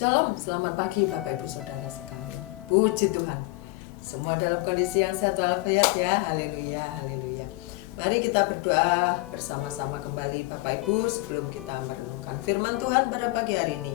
Shalom, selamat pagi Bapak Ibu Saudara sekalian. Puji Tuhan, semua dalam kondisi yang sehat walafiat ya. Haleluya, haleluya. Mari kita berdoa bersama-sama kembali Bapak Ibu sebelum kita merenungkan firman Tuhan pada pagi hari ini.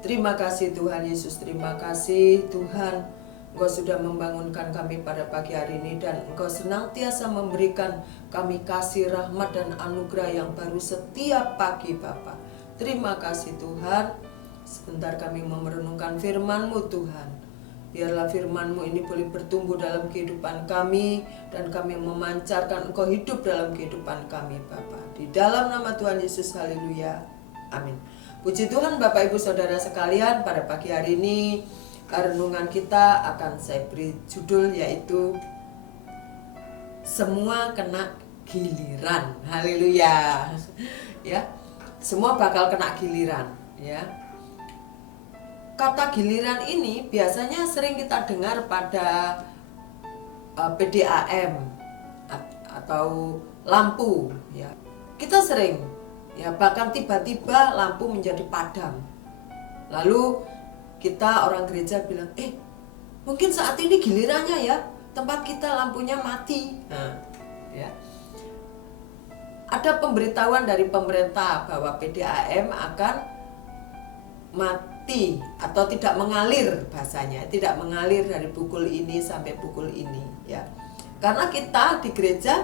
Terima kasih Tuhan Yesus, terima kasih Tuhan, Engkau sudah membangunkan kami pada pagi hari ini dan Engkau senantiasa memberikan kami kasih, rahmat dan anugerah yang baru setiap pagi Bapa. Terima kasih Tuhan. Sebentar kami merenungkan firman-Mu Tuhan. Biarlah firman-Mu ini boleh bertumbuh dalam kehidupan kami dan kami memancarkan Engkau hidup dalam kehidupan kami Bapa. Di dalam nama Tuhan Yesus, haleluya. Amin. Puji Tuhan Bapak Ibu Saudara sekalian, pada pagi hari ini renungan kita akan saya beri judul yaitu semua kena giliran. Haleluya. Ya. Semua bakal kena giliran, ya. Kata giliran ini biasanya sering kita dengar pada PDAM atau lampu, ya. Kita sering, ya, bahkan tiba-tiba lampu menjadi padam. Lalu kita orang gereja bilang, mungkin saat ini gilirannya ya, tempat kita lampunya mati. Nah, ya. Ada pemberitahuan dari pemerintah bahwa PDAM akan mati atau tidak mengalir, bahasanya tidak mengalir dari pukul ini sampai pukul ini, ya. Karena kita di gereja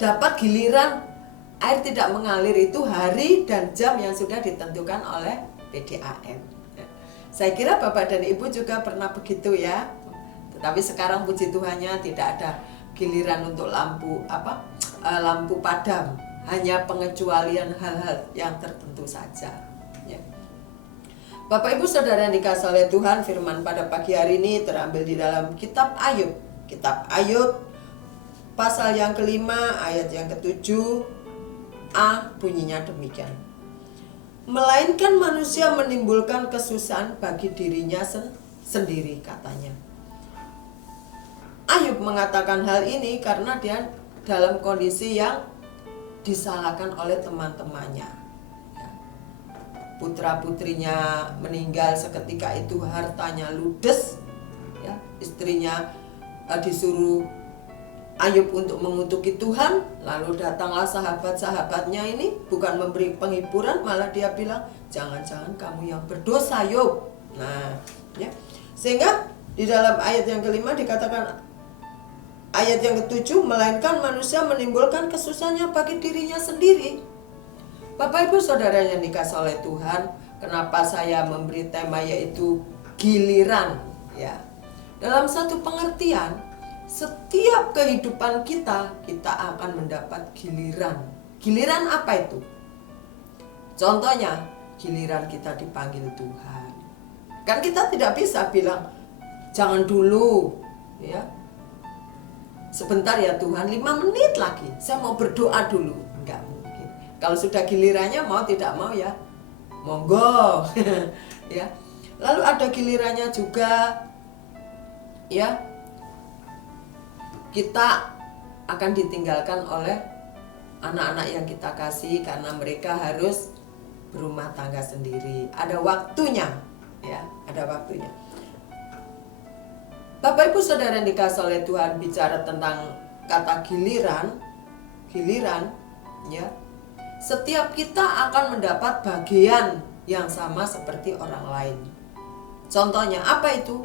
dapat giliran air tidak mengalir itu hari dan jam yang sudah ditentukan oleh PDAM. Saya kira Bapak dan Ibu juga pernah begitu ya. Tetapi sekarang puji Tuhannya tidak ada giliran untuk lampu padam, hanya pengecualian hal-hal yang tertentu saja. Ya. Bapak Ibu Saudara yang dikasihi oleh Tuhan, firman pada pagi hari ini terambil di dalam kitab Ayub. Kitab Ayub pasal yang kelima ayat yang ke-7a bunyinya demikian. Melainkan manusia menimbulkan kesusahan bagi dirinya sendiri, katanya. Ayub mengatakan hal ini karena dia dalam kondisi yang disalahkan oleh teman-temannya. Putra-putrinya meninggal seketika itu, hartanya ludes, ya. Istrinya disuruh Ayub untuk mengutuki Tuhan. Lalu datanglah sahabat-sahabatnya ini, bukan memberi penghiburan, malah dia bilang, jangan-jangan kamu yang berdosa Ayub. Nah, ya. Sehingga di dalam ayat yang kelima dikatakan, ayat yang ke-7, melainkan manusia menimbulkan kesusahannya bagi dirinya sendiri. Bapak Ibu Saudara yang dikasihi oleh Tuhan, kenapa saya memberi tema yaitu giliran, ya. Dalam satu pengertian, setiap kehidupan kita akan mendapat giliran. Giliran apa itu? Contohnya, giliran kita dipanggil Tuhan. Kan kita tidak bisa bilang, jangan dulu, ya. Sebentar ya Tuhan, 5 menit lagi, saya mau berdoa dulu. Enggak mungkin. Kalau sudah gilirannya mau tidak mau ya, monggo. Ya. Lalu ada gilirannya juga, ya. Kita akan ditinggalkan oleh anak-anak yang kita kasih karena mereka harus berumah tangga sendiri. Ada waktunya, ya, ada waktunya. Bapak Ibu Saudara yang dikasihi oleh Tuhan, bicara tentang kata giliran, ya. Setiap kita akan mendapat bagian yang sama seperti orang lain. Contohnya apa itu?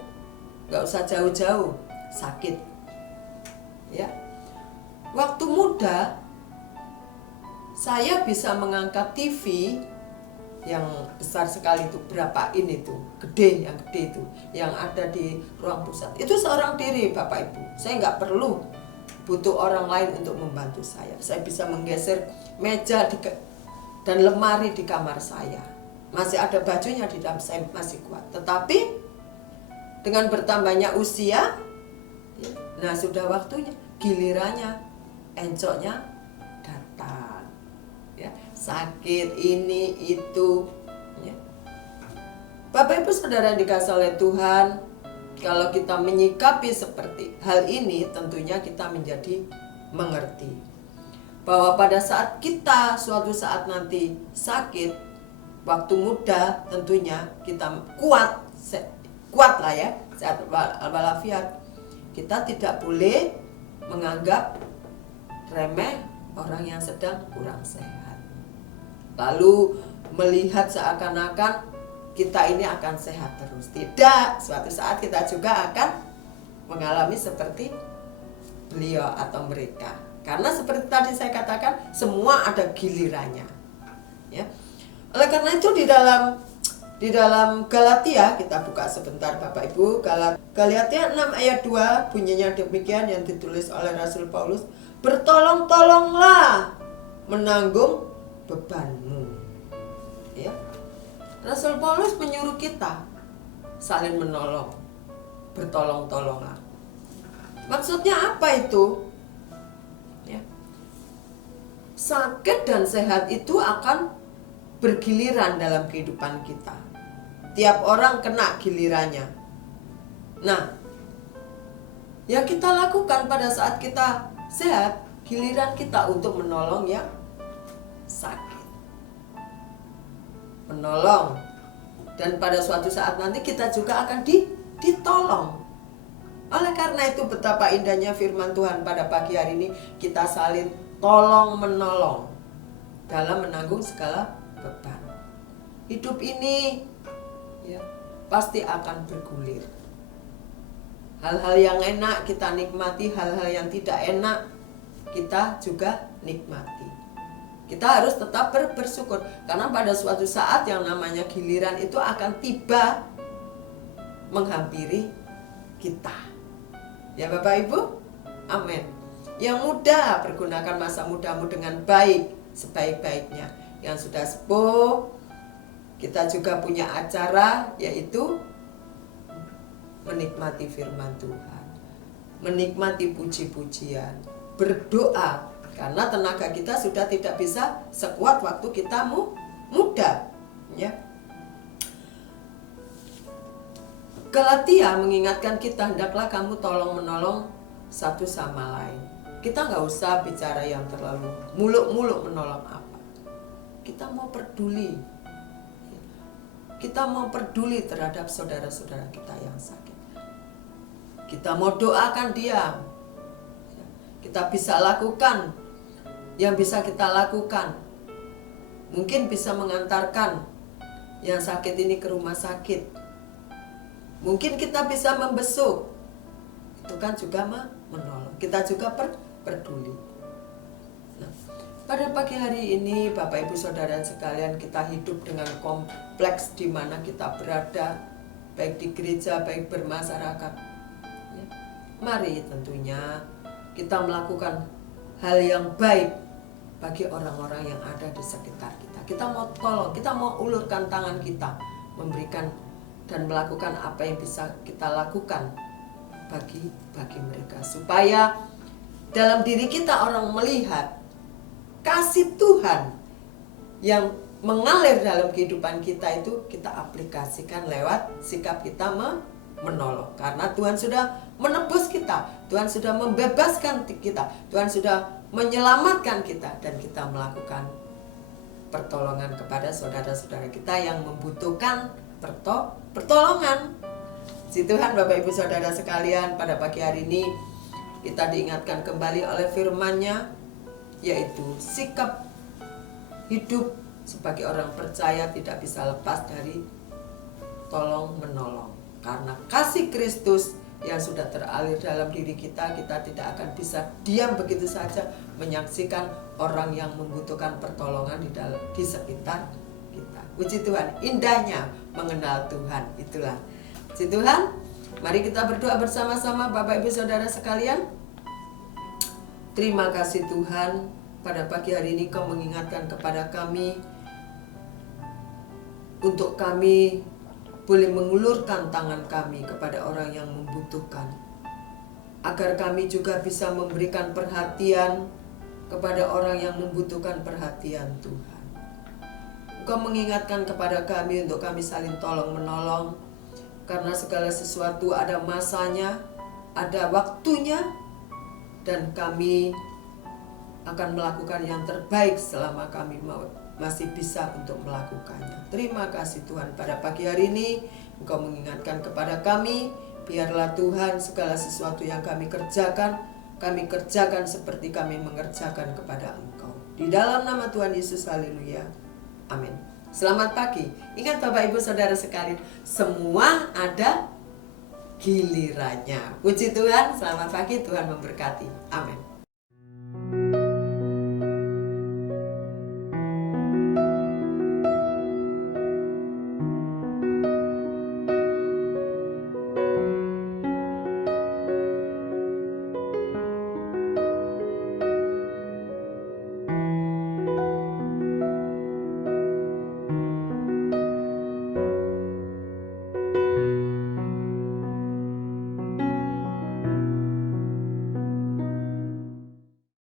Gak usah jauh-jauh, sakit. Ya. Waktu muda saya bisa mengangkat TV yang besar sekali itu, berapa ini tuh, gede, yang gede itu, yang ada di ruang pusat. Itu seorang diri Bapak Ibu. Saya nggak perlu butuh orang lain untuk membantu saya. Saya bisa menggeser meja dan lemari di kamar saya. Masih ada bajunya di dalam, saya masih kuat. Tetapi dengan bertambahnya usia, nah sudah waktunya, gilirannya, encoknya datang. Ya, sakit ini itu, ya. Bapak Ibu Saudara yang dikasihi oleh Tuhan, kalau kita menyikapi seperti hal ini, tentunya kita menjadi mengerti bahwa pada saat kita suatu saat nanti sakit, waktu muda tentunya kita kuat lah ya, sehat walafiat. Kita tidak boleh menganggap remeh orang yang sedang kurang sehat, lalu melihat seakan-akan kita ini akan sehat terus. Tidak, suatu saat kita juga akan mengalami seperti beliau atau mereka. Karena seperti tadi saya katakan, semua ada gilirannya. Ya. Oleh karena itu di dalam Galatia, kita buka sebentar Bapak Ibu, Galatia 6 ayat 2 bunyinya demikian yang ditulis oleh Rasul Paulus, bertolong-tolonglah menanggung bebanmu. Ya. Rasul Paulus menyuruh kita saling menolong, bertolong-tolonglah. Maksudnya apa itu? Ya. Sakit dan sehat itu akan bergiliran dalam kehidupan kita. Tiap orang kena gilirannya. Nah, yang kita lakukan pada saat kita sehat, giliran kita untuk menolong yang sakit. Menolong. Dan pada suatu saat nanti kita juga akan ditolong. Oleh karena itu betapa indahnya firman Tuhan pada pagi hari ini, kita saling tolong menolong dalam menanggung segala beban. Hidup ini ya, pasti akan bergulir. Hal-hal yang enak kita nikmati, hal-hal yang tidak enak kita juga nikmati. Kita harus tetap bersyukur, karena pada suatu saat yang namanya giliran itu akan tiba menghampiri kita. Ya Bapak Ibu, amin. Yang muda, pergunakan masa mudamu dengan baik, sebaik-baiknya. Yang sudah sepuh, kita juga punya acara, yaitu menikmati firman Tuhan, menikmati puji-pujian, berdoa, karena tenaga kita sudah tidak bisa sekuat waktu kita muda. Ya. Galatia mengingatkan kita, hendaklah kamu tolong menolong satu sama lain. Kita nggak usah bicara yang terlalu muluk-muluk menolong apa. Kita mau peduli. Kita mau peduli terhadap saudara-saudara kita yang sakit. Kita mau doakan dia. Kita bisa lakukan yang bisa kita lakukan. Mungkin bisa mengantarkan yang sakit ini ke rumah sakit. Mungkin kita bisa membesuk. Itu kan juga menolong. Kita juga peduli. Nah, pada pagi hari ini Bapak Ibu Saudara sekalian, kita hidup dengan kompleks di mana kita berada, baik di gereja, baik bermasyarakat. Ya. Mari tentunya kita melakukan hal yang baik bagi orang-orang yang ada di sekitar kita. Kita mau tolong, kita mau ulurkan tangan kita, memberikan dan melakukan apa yang bisa kita lakukan bagi mereka, supaya dalam diri kita orang melihat kasih Tuhan yang mengalir dalam kehidupan kita itu kita aplikasikan lewat sikap kita menolong. Karena Tuhan sudah menebus kita, Tuhan sudah membebaskan kita, Tuhan sudah menyelamatkan kita, dan kita melakukan pertolongan kepada saudara-saudara kita yang membutuhkan pertolongan. Si Tuhan, Bapak Ibu Saudara sekalian, pada pagi hari ini kita diingatkan kembali oleh firman-Nya, yaitu sikap hidup sebagai orang percaya tidak bisa lepas dari tolong menolong. Karena kasih Kristus yang sudah teralir dalam diri kita, kita tidak akan bisa diam begitu saja menyaksikan orang yang membutuhkan pertolongan di sekitar kita. Puji Tuhan, indahnya mengenal Tuhan. Itulah puji Tuhan. Mari kita berdoa bersama-sama Bapak Ibu Saudara sekalian. Terima kasih Tuhan, pada pagi hari ini Kau mengingatkan kepada kami untuk kami boleh mengulurkan tangan kami kepada orang yang membutuhkan, agar kami juga bisa memberikan perhatian kepada orang yang membutuhkan perhatian Tuhan. Engkau mengingatkan kepada kami untuk kami saling tolong menolong, karena segala sesuatu ada masanya, ada waktunya, dan kami akan melakukan yang terbaik selama kami masih bisa untuk melakukannya. Terima kasih Tuhan, pada pagi hari ini Engkau mengingatkan kepada kami, biarlah Tuhan segala sesuatu yang kami kerjakan seperti kami mengerjakan kepada Engkau. Di dalam nama Tuhan Yesus, haleluya. Amin. Selamat pagi. Ingat Bapak Ibu Saudara sekalian, semua ada gilirannya. Puji Tuhan, selamat pagi, Tuhan memberkati. Amin.